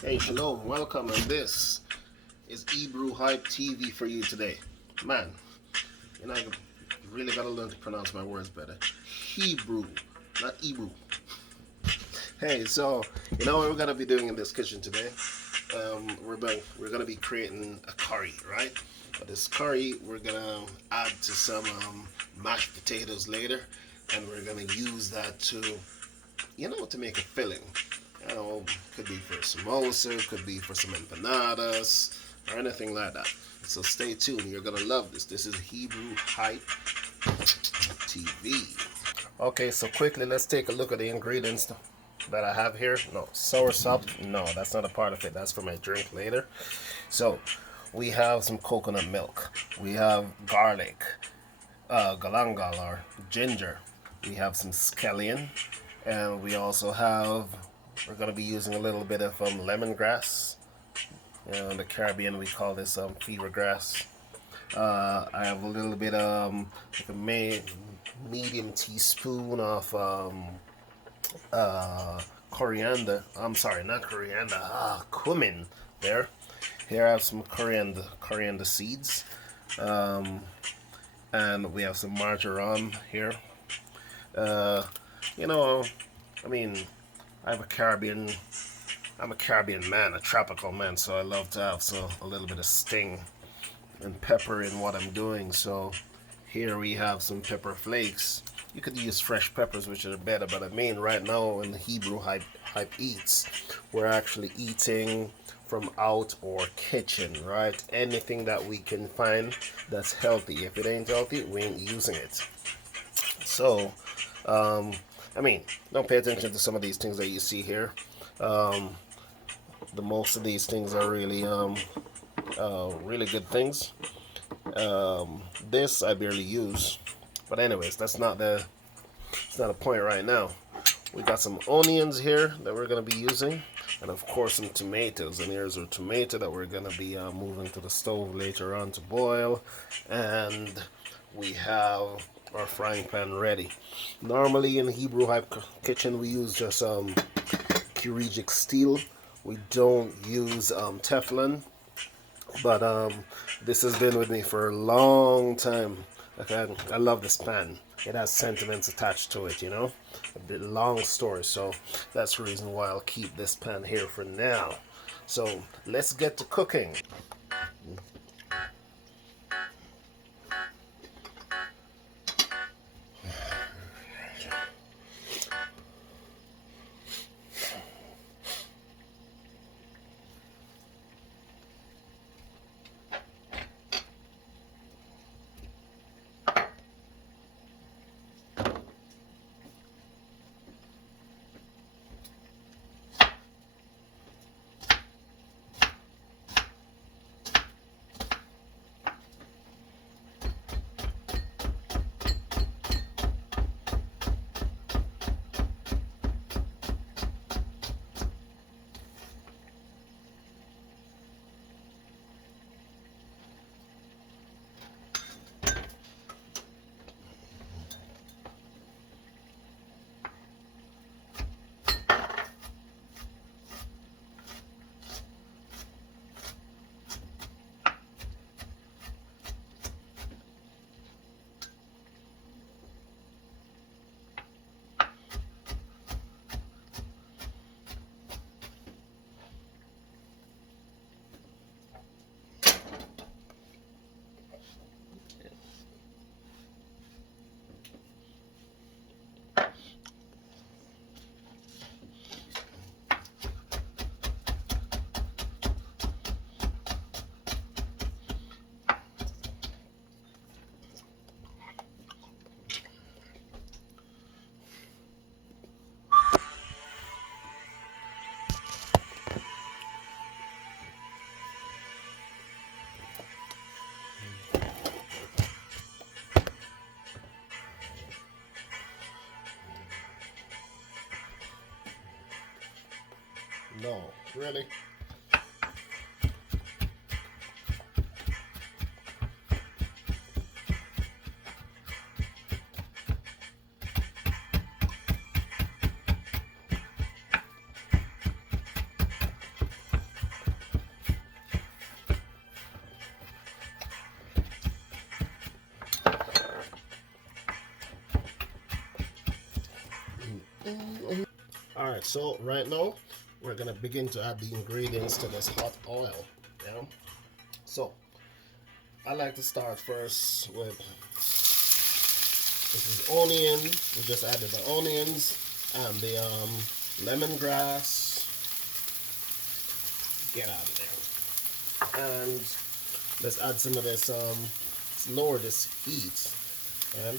Hey, shalom, welcome, and this is Hebrew Hype TV for you today. Man, I really gotta learn to pronounce my words better. Hebrew, not Hebrew. Hey, so what we're gonna be doing in this kitchen today? We're gonna be creating a curry, right? But this curry we're gonna add to some mashed potatoes later, and we're gonna use that to make a filling. Could be for samosa, could be for some empanadas, or anything like that. So stay tuned. You're gonna love this. This is Hebrew Hype TV. Okay, so quickly let's take a look at the ingredients that I have here. No, sour sop. No, that's not a part of it. That's for my drink later. So we have some coconut milk. We have garlic, galangal or ginger. We have some scallion, and we also have. We're going to be using a little bit of lemongrass. In the Caribbean, we call this fever grass. I have a little bit like medium teaspoon of coriander. I'm sorry, not coriander. Cumin. There. Here I have some coriander seeds, um, and we have some marjoram here. Uh, you know, I mean, I have a Caribbean. I'm a Caribbean man, a tropical man, so I love to have a little bit of sting and pepper in what I'm doing. So here we have some pepper flakes. You could use fresh peppers, which are better, but I mean, right now in the Hebrew hype eats, we're actually eating from out or kitchen, right? Anything that we can find that's healthy. If it ain't healthy, we ain't using it. So, um, I mean, don't pay attention to some of these things that you see here. Um, the most of these things are really good things. This I barely use, but anyways, it's not a point right now. We got some onions here that we're gonna be using, and of course some tomatoes. And here's our tomato that we're gonna be moving to the stove later on to boil, and we have our frying pan ready. Normally in Hebrew Hype Kitchen we use just Keurig steel. We don't use Teflon, but this has been with me for a long time. I love this pan. It has sentiments attached to it, a bit long story. So that's the reason why I'll keep this pan here for now. So let's get to cooking. No, really? So right now we're gonna begin to add the ingredients to this hot oil. Yeah. So I like to start first with, this is onion. We just added the onions and the lemongrass. Get out of there. And let's add some of this. Let's lower this heat. And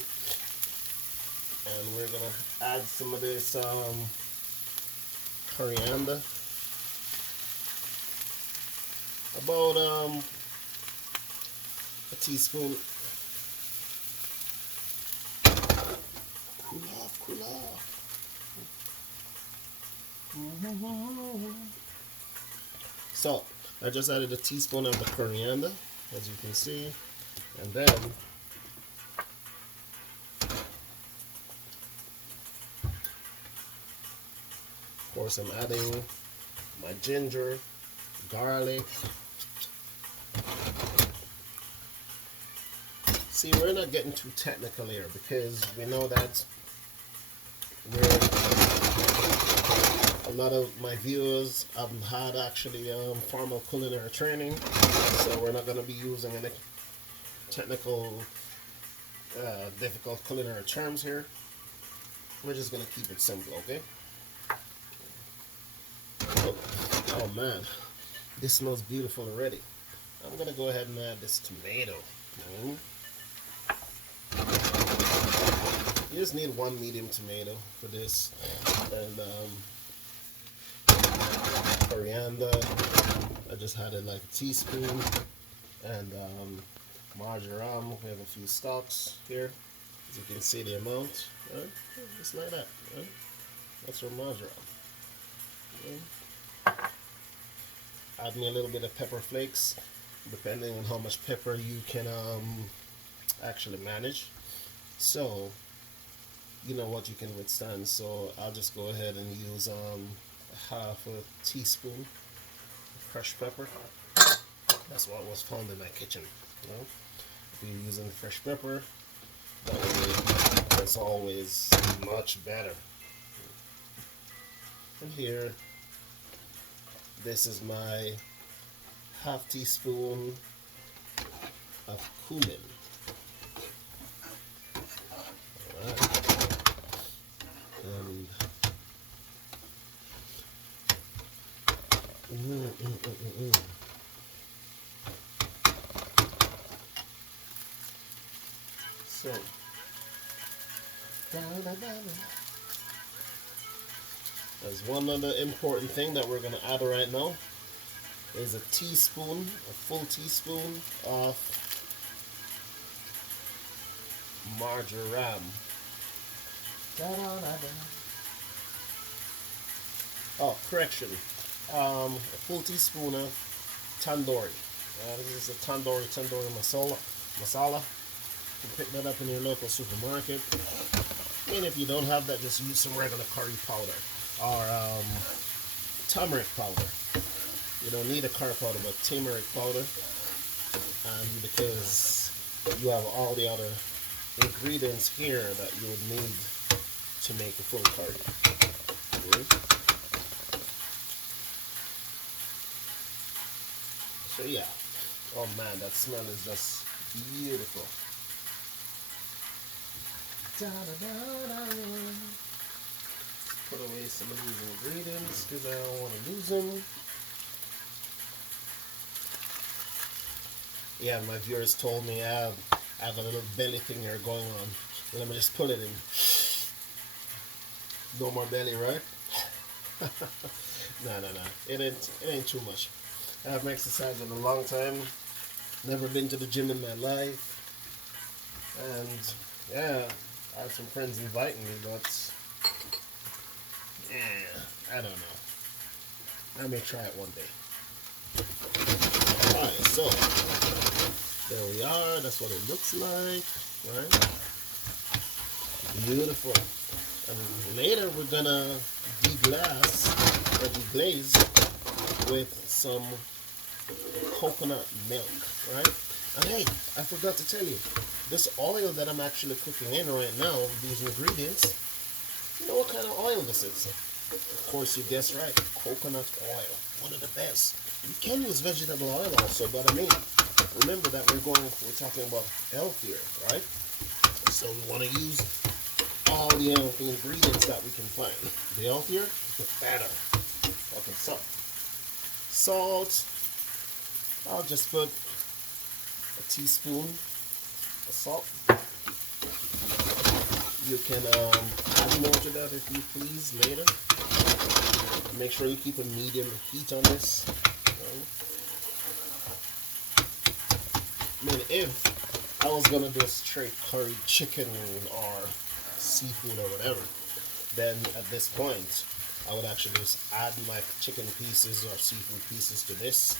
we're gonna add some of this coriander. About a teaspoon. Cool off, cool off. So I just added a teaspoon of the coriander, as you can see, and then of course I'm adding my ginger, garlic. See, we're not getting too technical here because we know that a lot of my viewers haven't had actually formal culinary training, so we're not going to be using any technical, difficult culinary terms here. We're just going to keep it simple, okay? Oh man, this smells beautiful already. I'm going to go ahead and add this tomato. You just need one medium tomato for this, and coriander. I just had it like a teaspoon, and marjoram. We have a few stalks here, as you can see the amount. Right? Just like that. Right? That's our marjoram. Okay. Add me a little bit of pepper flakes, depending on how much pepper you can actually manage. So you know what you can withstand, so I'll just go ahead and use half a teaspoon of crushed pepper. That's what was found in my kitchen. You know? If you're using fresh pepper, that's always much better. And here, this is my half teaspoon of cumin. Alright. So, there's one other important thing that we're going to add right now is a full teaspoon of marjoram. Oh, correction. A full teaspoon of tandoori. This is a tandoori masala. You can pick that up in your local supermarket. And if you don't have that, just use some regular curry powder or turmeric powder. You don't need a curry powder, but turmeric powder, and because you have all the other ingredients here that you would need to make a full curry. Okay. So yeah, oh man, that smell is just beautiful. Put away some of these ingredients because I don't want to lose them. Yeah, my viewers told me I have a little belly thing here going on. Let me just put it in. No more belly, right? No. It ain't too much. I haven't exercised in a long time. Never been to the gym in my life. And yeah, I have some friends inviting me, but I don't know. I may try it one day. Alright, so there we are. That's what it looks like, right? Beautiful. And later we're gonna deglaze with some coconut milk, right? And hey, I forgot to tell you, this oil that I'm actually cooking in right now, these ingredients, you know what kind of oil this is? Of course, you guessed right, coconut oil, one of the best. You can use vegetable oil also, but I mean, remember that we're talking about healthier, right? So we want to use all the healthy ingredients that we can find. The healthier, the better. Okay, so salt. I'll just put a teaspoon of salt. You can add more to that if you please later. Make sure you keep a medium heat on this. I mean, if I was gonna do a straight curry chicken or seafood or whatever, then at this point I would actually just add my chicken pieces or seafood pieces to this,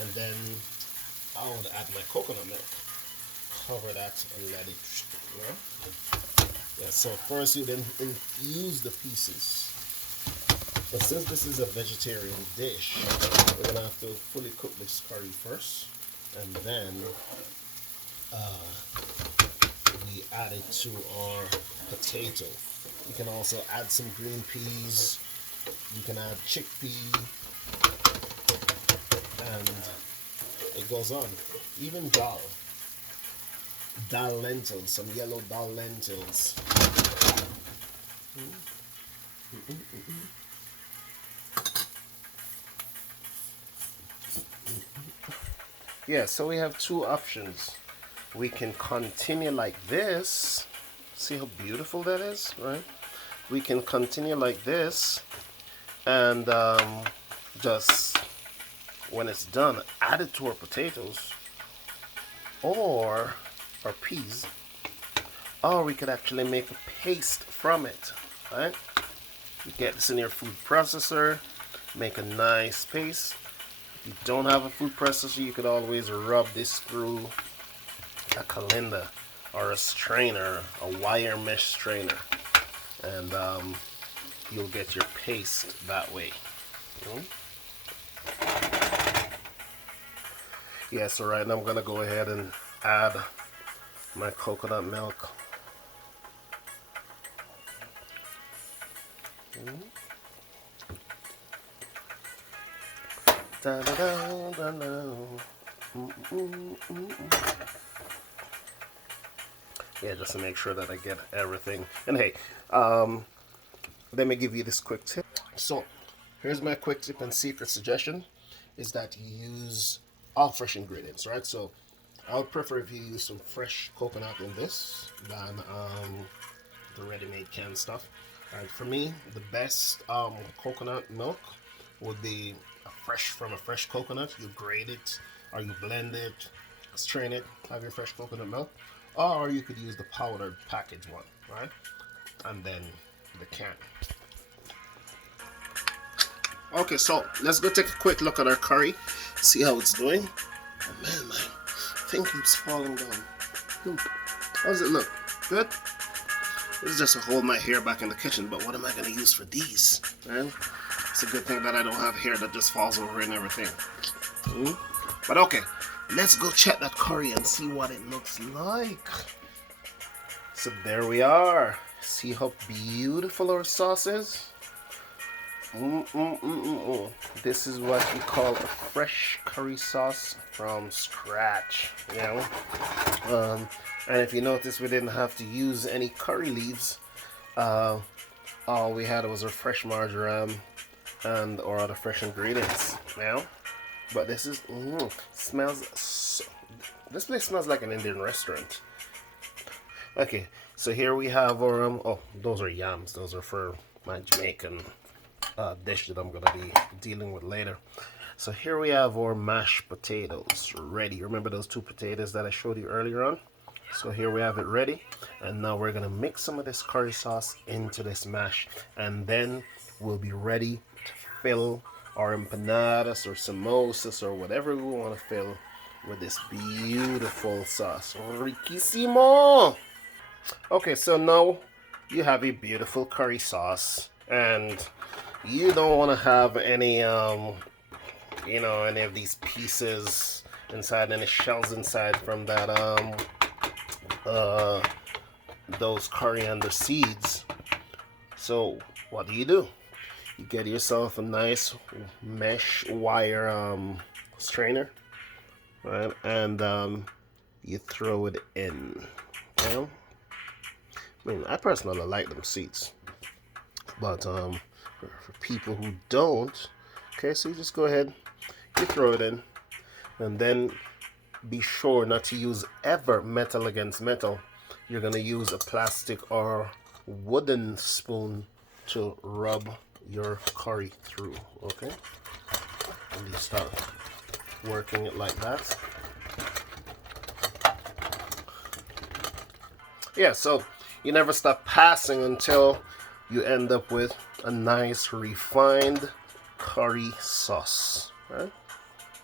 and then I would add my coconut milk, cover that, and let it, you know? Yeah, so first you then infuse the pieces. But since this is a vegetarian dish, we're gonna have to fully cook this curry first, and then we add it to our potato. You can also add some green peas. You can add chickpea, and it goes on. Even dal lentils, some yellow dal lentils. Yeah, so we have two options. We can continue like this. See how beautiful that is, right? We can continue like this, and just when it's done, add it to our potatoes or our peas, or we could actually make a paste from it, right? You get this in your food processor, make a nice paste. If you don't have a food processor, you could always rub this through a colander or a strainer, a wire mesh strainer, and you'll get your paste that way. Yeah, so right now I'm gonna go ahead and add my coconut milk. Da, da, da, da, da. Yeah, just to make sure that I get everything. And hey, let me give you this quick tip. So, here's my quick tip and secret suggestion is that you use all fresh ingredients, right? So, I would prefer if you use some fresh coconut in this than the ready-made canned stuff. And for me, the best coconut milk would be from a fresh coconut. You grate it, or you blend it, strain it, have your fresh coconut milk, or you could use the powdered package one, right? And then the can. Okay, so let's go take a quick look at our curry, see how it's doing. Oh man, my thing keeps falling down. How does it look? Good? This is just to hold my hair back in the kitchen, but what am I going to use for these? Man, it's a good thing that I don't have hair that just falls over and everything. But okay, let's go check that curry and see what it looks like. So there we are. See how beautiful our sauce is? This is what we call a fresh curry sauce from scratch, you know? And if you notice, we didn't have to use any curry leaves. All we had was a fresh marjoram and or other fresh ingredients, you know? But this is, smells so, this place smells like an Indian restaurant. Okay, so here we have our, oh, those are yams. Those are for my Jamaican dish that I'm gonna be dealing with later. So here we have our mashed potatoes ready. Remember those two potatoes that I showed you earlier on? So here we have it ready, and now we're gonna mix some of this curry sauce into this mash, and then we'll be ready to fill our empanadas or samosas or whatever we want to fill with this beautiful sauce. Riquísimo! Okay, so now you have a beautiful curry sauce, and you don't want to have any any of these pieces inside, any shells inside from that those coriander seeds. So what do? You get yourself a nice mesh wire strainer, right? And you throw it in. You know? I mean, I personally like them seats, but for people who don't, okay, so you just go ahead, you throw it in, and then be sure not to use ever metal against metal. You're gonna use a plastic or wooden spoon to rub your curry through, okay? And you start working it like that. Yeah, so you never stop passing until you end up with a nice refined curry sauce, right?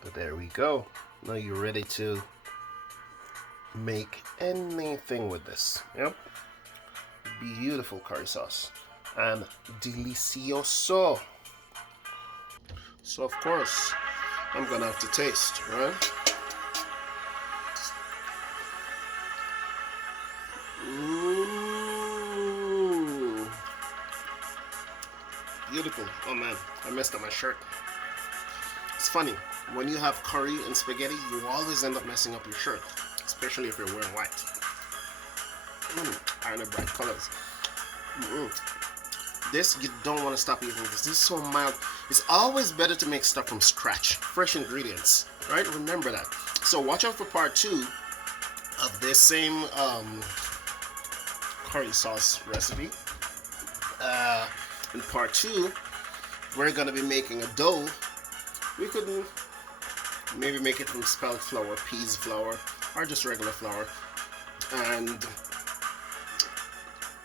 But there we go. Now you're ready to make anything with this. Yep. Beautiful curry sauce and delicioso. So of course I'm gonna have to taste, right? Ooh, beautiful. Oh man, I messed up my shirt. It's funny, when you have curry and spaghetti, you always end up messing up your shirt, especially if you're wearing white. Iron and bright colors. This, you don't want to stop eating this. This is so mild. It's always better to make stuff from scratch, fresh ingredients, right? Remember that. So watch out for part 2 of this same curry sauce recipe. In part 2, we're gonna be making a dough. We could maybe make it from spelt flour, peas flour, or just regular flour, and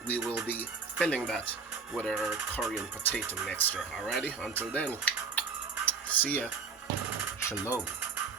we will be filling that with our curry and potato mixture. Alrighty, until then, see ya. Shalom.